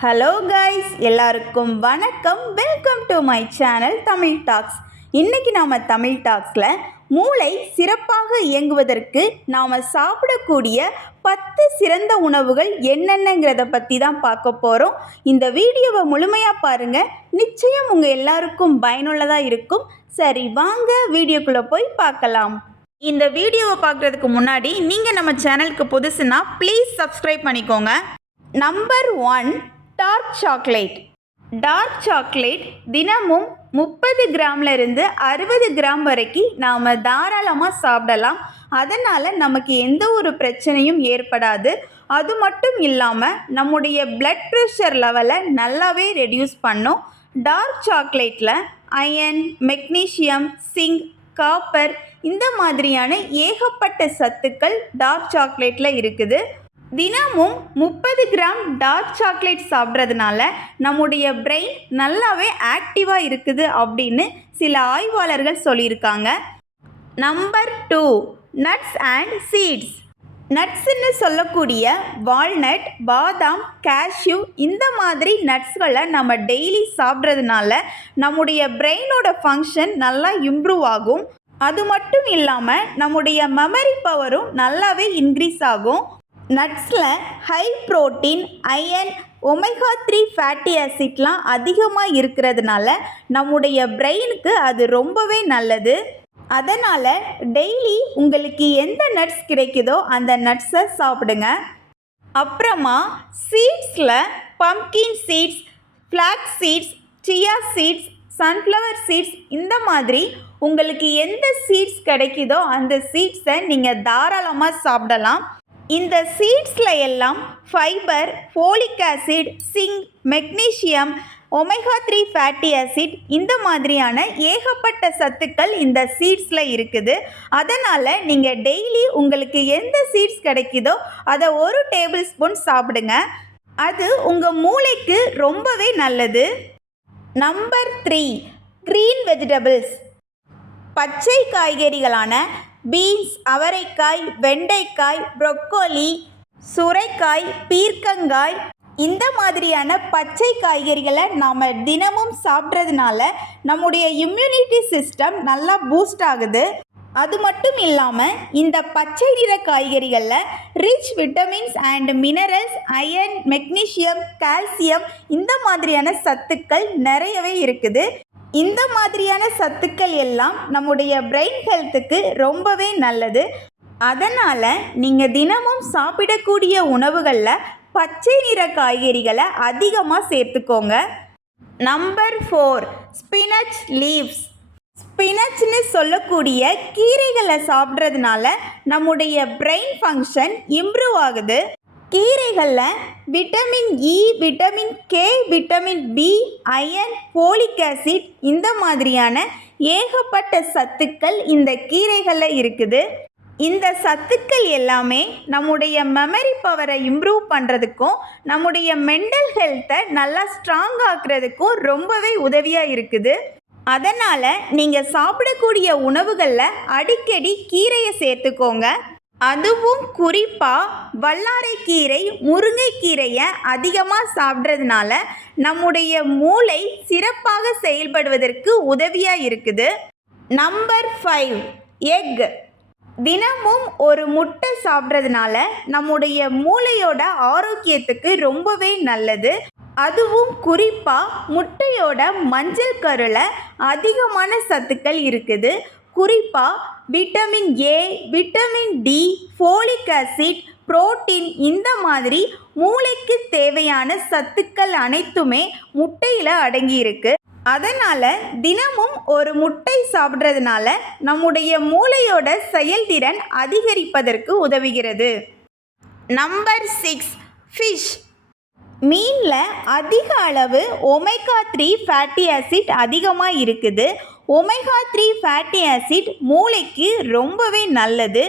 Hello guys, எல்லாருக்கும் வணக்கம். Welcome to my channel Tamil talks. இன்றைக்கி நாம் தமிழ் டாக்ஸில் மூளை சிறப்பாக இயங்குவதற்கு நாம் சாப்பிடக்கூடிய 10 சிறந்த உணவுகள் என்னென்னங்கிறத பற்றி தான் பார்க்க போகிறோம். இந்த வீடியோவை முழுமையாக பாருங்கள், நிச்சயம் உங்கள் எல்லாருக்கும் பயனுள்ளதாக இருக்கும். சரி, வாங்க வீடியோக்குள்ளே போய் பார்க்கலாம். இந்த வீடியோவை பார்க்குறதுக்கு முன்னாடி நீங்கள் நம்ம சேனலுக்கு புதுசுன்னா ப்ளீஸ் சப்ஸ்கிரைப் பண்ணிக்கோங்க. Number 1, dark chocolate. Dark chocolate தினமும் 30 கிராம்லேருந்து 60 கிராம் வரைக்கும் நாம் தாராளமாக சாப்பிடலாம். அதனால் நமக்கு எந்த ஒரு பிரச்சனையும் ஏற்படாது. அது மட்டும் இல்லாமல் நம்முடைய பிளட் ப்ரெஷர் லெவலை நல்லாவே ரெடியூஸ் பண்ணும். டார்க் சாக்லேட்டில் அயன், மெக்னீஷியம், சிங்க், காப்பர் இந்த மாதிரியான ஏகப்பட்ட சத்துக்கள் டார்க் சாக்லேட்டில் இருக்குது. தினமும் 30 கிராம் டார்க் சாக்லேட் சாப்பிட்றதுனால நம்முடைய பிரெயின் நல்லாவே ஆக்டிவாக இருக்குது அப்படின்னு சில ஆய்வாளர்கள் சொல்லியிருக்காங்க. Number 2, nuts and seeds. நட்ஸுன்னு சொல்லக்கூடிய வால்நட், பாதாம், கேஷ்யூ இந்த மாதிரி நட்ஸ்களை நம்ம டெய்லி சாப்பிட்றதுனால நம்முடைய பிரெயினோட ஃபங்க்ஷன் நல்லா இம்ப்ரூவ் ஆகும். அது மட்டும் இல்லாமல் நம்முடைய மெமரி பவரும் நல்லாவே இன்க்ரீஸ் ஆகும். நட்ஸில் high protein, iron, omega 3 fatty ஆசிட்லாம் அதிகமாக இருக்கிறதுனால நம்முடைய பிரெயினுக்கு அது ரொம்பவே நல்லது. அதனால் டெய்லி உங்களுக்கு எந்த நட்ஸ் கிடைக்குதோ அந்த நட்ஸை சாப்பிடுங்க. அப்புறமா சீட்ஸில் pumpkin seeds, flax seeds, chia seeds, sunflower seeds இந்த மாதிரி உங்களுக்கு எந்த சீட்ஸ் கிடைக்குதோ அந்த சீட்ஸை நீங்கள் தாராளமாக சாப்பிடலாம். இந்த சீட்ஸில் எல்லாம் fibre, folic acid, zinc, magnesium, omega 3 fatty acid இந்த மாதிரியான ஏகப்பட்ட சத்துக்கள் இந்த சீட்ஸில் இருக்குது. அதனால் நீங்கள் டெய்லி உங்களுக்கு எந்த சீட்ஸ் கிடைக்குதோ அதை 1 டேபிள் ஸ்பூன் சாப்பிடுங்க. அது உங்கள் மூளைக்கு ரொம்பவே நல்லது. Number 3, green vegetables. பச்சை காய்கறிகளான பீன்ஸ், அவரைக்காய், வெண்டைக்காய், ப்ரொக்கோலி, சுரைக்காய், பீர்க்கங்காய் இந்த மாதிரியான பச்சை காய்கறிகளை நாம் தினமும் சாப்பிட்றதுனால நம்முடைய இம்யூனிட்டி சிஸ்டம் நல்லா பூஸ்ட் ஆகுது. அது மட்டும் இல்லாமல் இந்த பச்சை நிற காய்கறிகளில் rich vitamins and minerals, iron, magnesium, calcium இந்த மாதிரியான சத்துக்கள் நிறையவே இருக்குது. இந்த மாதிரியான சத்துக்கள் எல்லாம் நம்முடைய பிரெயின் ஹெல்த்துக்கு ரொம்பவே நல்லது. அதனால் நீங்கள் தினமும் சாப்பிடக்கூடிய உணவுகளில் பச்சை நிற காய்கறிகளை அதிகமாக சேர்த்துக்கோங்க. Number 4, spinach leaves. ஸ்பினச்னு சொல்லக்கூடிய கீரைகளை சாப்பிட்றதுனால நம்முடைய பிரெயின் ஃபங்க்ஷன் இம்ப்ரூவ் ஆகுது. கீரைகளில் vitamin E, vitamin K, vitamin B, iron, folic acid இந்த மாதிரியான ஏகப்பட்ட சத்துக்கள் இந்த கீரைகளில் இருக்குது. இந்த சத்துக்கள் எல்லாமே நம்முடைய மெமரி பவரை இம்ப்ரூவ் பண்ணுறதுக்கும் நம்முடைய மென்டல் ஹெல்த்தை நல்லா ஸ்ட்ராங் ஆக்குறதுக்கும் ரொம்பவே உதவியாக இருக்குது. அதனால் நீங்கள் சாப்பிடக்கூடிய உணவுகளில் அடிக்கடி கீரையை சேர்த்துக்கோங்க. அதுவும் குறிப்பாக வல்லாரைக்கீரை, முருங்கைக்கீரையை அதிகமாக சாப்பிட்றதுனால நம்முடைய மூளை சிறப்பாக செயல்படுவதற்கு உதவியாக இருக்குது. Number 5, egg. தினமும் ஒரு முட்டை சாப்பிட்றதுனால நம்முடைய மூளையோட ஆரோக்கியத்துக்கு ரொம்பவே நல்லது. அதுவும் குறிப்பாக முட்டையோட மஞ்சள் கருவில் அதிகமான சத்துக்கள் இருக்குது. குறிப்பாக vitamin A, vitamin D, folic acid, protein இந்த மாதிரி மூளைக்கு தேவையான சத்துக்கள் அனைத்துமே முட்டையில் அடங்கியிருக்கு. அதனால் தினமும் ஒரு முட்டை சாப்பிட்றதுனால நம்முடைய மூளையோட செயல்திறன் அதிகரிப்பதற்கு உதவுகிறது. Number 6, fish. மீனில் அதிக அளவு ஒமேகா 3 ஃபேட்டி ஆசிட் அதிகமாக இருக்குது. ஒமேகா 3 ஃபேட்டி ஆசிட் மூளைக்கு ரொம்பவே நல்லது.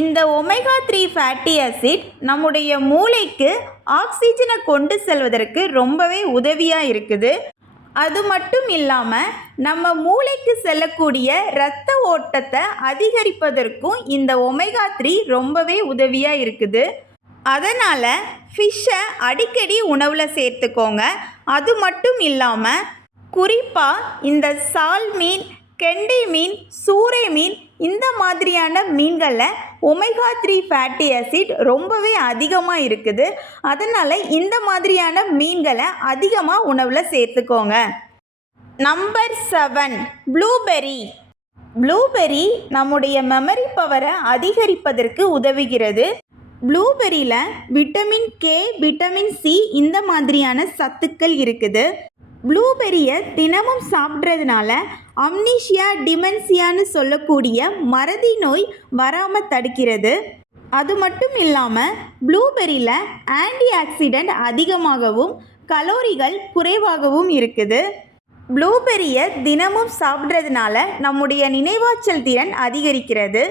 இந்த ஒமேகா 3 ஃபேட்டி ஆசிட் நம்முடைய மூளைக்கு ஆக்சிஜனை கொண்டு செல்வதற்கு ரொம்பவே உதவியாக இருக்குது. அது மட்டும் இல்லாமல் நம்ம மூளைக்கு செல்லக்கூடிய இரத்த ஓட்டத்தை அதிகரிப்பதற்கும் இந்த ஒமேகா 3 ரொம்பவே உதவியாக இருக்குது. அதனால் ஃபிஷ்ஷை அடிக்கடி உணவில் சேர்த்துக்கோங்க. அது மட்டும் இல்லாமல் குறிப்பாக இந்த சால் மீன், கெண்டை மீன், சூறை மீன் இந்த மாதிரியான மீன்களில் ஒமேகா 3 ஃபேட்டி ஆசிட் ரொம்பவே அதிகமாக இருக்குது. அதனால் இந்த மாதிரியான மீன்களை அதிகமாக உணவில் சேர்த்துக்கோங்க. Number 7 blueberry. ப்ளூபெர்ரி நம்முடைய மெமரி பவரை அதிகரிப்பதற்கு உதவுகிறது. ப்ளூபெர்ரியில் விட்டமின் கே, விட்டமின் சி இந்த மாதிரியான சத்துக்கள் இருக்குது. ப்ளூபெர்ரியை தினமும் சாப்பிட்றதுனால அம்னீஷியா, டிமென்சியான்னு சொல்லக்கூடிய மறதி நோய் வராமல் தடுக்கிறது. அது மட்டும் இல்லாமல் ப்ளூபெர்ரியில் ஆன்டி ஆக்சிடென்ட் அதிகமாகவும் கலோரிகள் குறைவாகவும் இருக்குது. ப்ளூபெர்ரியை தினமும் சாப்பிட்றதுனால நம்முடைய நினைவாற்றல் திறன் அதிகரிக்கிறது.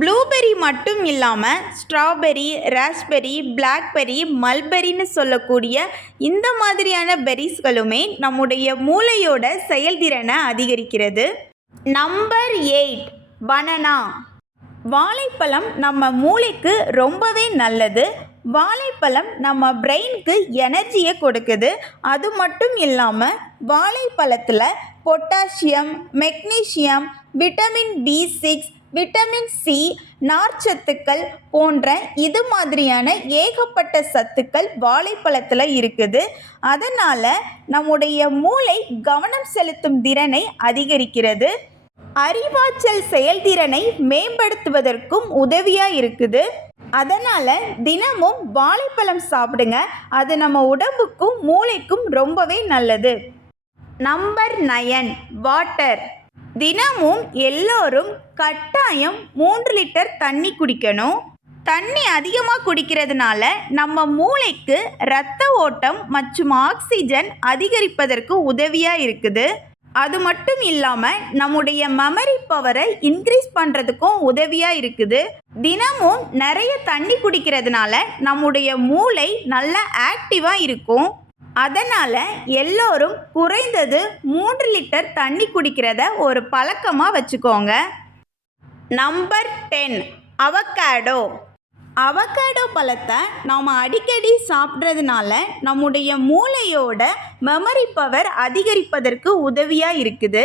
ப்ளூபெர்ரி மட்டும் இல்லாமல் ஸ்ட்ராபெர்ரி, ராஸ்பெர்ரி, பிளாக்பெர்ரி, மல்பெர்ரின்னு சொல்லக்கூடிய இந்த மாதிரியான பெர்ரிஸ்களுமே நம்முடைய மூளையோட செயல்திறனை அதிகரிக்கிறது. Number 8 banana. வாழைப்பழம் நம்ம மூளைக்கு ரொம்பவே நல்லது. வாழைப்பழம் நம்ம பிரெயினுக்கு எனர்ஜியை கொடுக்குது. அது மட்டும் இல்லாமல் வாழைப்பழத்தில் potassium, magnesium, vitamin B6, vitamin C, நார்ச்சத்துக்கள் போன்ற இது மாதிரியான ஏகப்பட்ட சத்துக்கள் வாழைப்பழத்தில் இருக்குது. அதனால் நம்முடைய மூளை கவனம் செலுத்தும் திறனை அதிகரிக்கிறது. அறிவாற்றல் செயல்திறனை மேம்படுத்துவதற்கும் உதவியாக இருக்குது. அதனால் தினமும் வாழைப்பழம் சாப்பிடுங்க. அது நம்ம உடம்புக்கும் மூளைக்கும் ரொம்பவே நல்லது. Number 9 water. தினமும் எல்லோரும் கட்டாயம் 3 லிட்டர் தண்ணி குடிக்கணும். தண்ணி அதிகமாக குடிக்கிறதுனால நம்ம மூளைக்கு இரத்த ஓட்டம் மற்றும் ஆக்சிஜன் அதிகரிப்பதற்கு உதவியாக இருக்குது. அது மட்டும் இல்லாமல் நம்முடைய மெமரி பவரை இன்க்ரீஸ் பண்ணுறதுக்கும் உதவியாக இருக்குது. தினமும் நிறைய தண்ணி குடிக்கிறதுனால நம்முடைய மூளை நல்லா ஆக்டிவாக இருக்கும். அதனால் எல்லோரும் குறைந்தது 3 லிட்டர் தண்ணி குடிக்கிறத ஒரு பழக்கமாக வச்சுக்கோங்க. Number 10 avocado. அவகாடோ பழத்தை நாம் அடிக்கடி சாப்பிட்றதுனால நம்முடைய மூளையோட மெமரி பவர் அதிகரிப்பதற்கு உதவியாக இருக்குது.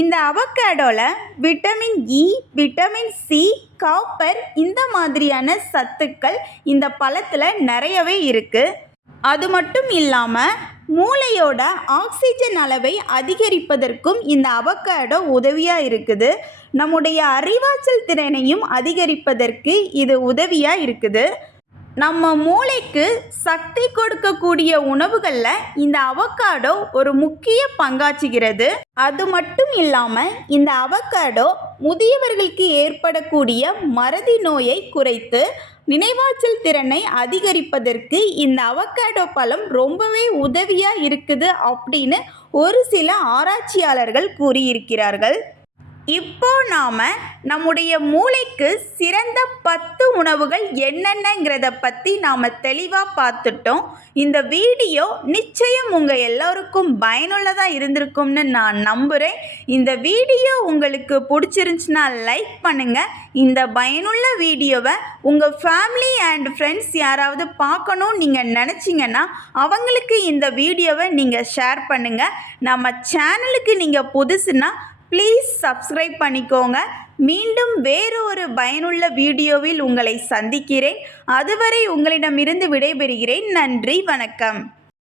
இந்த அவகாடோவில் vitamin E, vitamin C, copper இந்த மாதிரியான சத்துக்கள் இந்த பழத்தில் நிறையவே இருக்குது. அது மட்டும் இல்லாமல் மூளையோட ஆக்சிஜன் அளவை அதிகரிப்பதற்கும் இந்த அவகாடோ உதவியாக இருக்குது. நம்முடைய அறிவாற்றல் திறனையும் அதிகரிப்பதற்கு இது உதவியாக இருக்குது. நம்ம மூளைக்கு சக்தி கொடுக்கக்கூடிய உணவுகளில் இந்த அவகாடோ ஒரு முக்கிய பங்காற்றுகிறது. அது மட்டும் இல்லாமல் இந்த அவகாடோ முதியவர்களுக்கு ஏற்படக்கூடிய மறதி நோயை குறைத்து நினைவாற்றல் திறனை அதிகரிப்பதற்கு இந்த அவகாடோ பழம் ரொம்பவே உதவியாக இருக்குது அப்படின்னு ஒரு சில ஆராய்ச்சியாளர்கள் கூறியிருக்கிறார்கள். இப்போ நாம் நம்முடைய மூளைக்கு சிறந்த 10 உணவுகள் என்னென்னங்கிறத பற்றி நாம் தெளிவாக பார்த்துட்டோம். இந்த வீடியோ நிச்சயம் உங்கள் எல்லோருக்கும் பயனுள்ளதாக இருந்திருக்கும்னு நான் நம்புகிறேன். இந்த வீடியோ உங்களுக்கு பிடிச்சிருந்துச்சுன்னா லைக் பண்ணுங்கள். இந்த பயனுள்ள வீடியோவை உங்கள் ஃபேமிலி அண்ட் ஃப்ரெண்ட்ஸ் யாராவது பார்க்கணும்னு நீங்கள் நினச்சிங்கன்னா அவங்களுக்கு இந்த வீடியோவை நீங்கள் ஷேர் பண்ணுங்கள். நம்ம சேனலுக்கு நீங்கள் புதுசுன்னா ப்ளீஸ் சப்ஸ்கிரைப் பண்ணிக்கோங்க. மீண்டும் வேறு ஒரு பயனுள்ள வீடியோவில் உங்களை சந்திக்கிறேன். அதுவரை உங்களிடமிருந்து விடைபெறுகிறேன். நன்றி, வணக்கம்.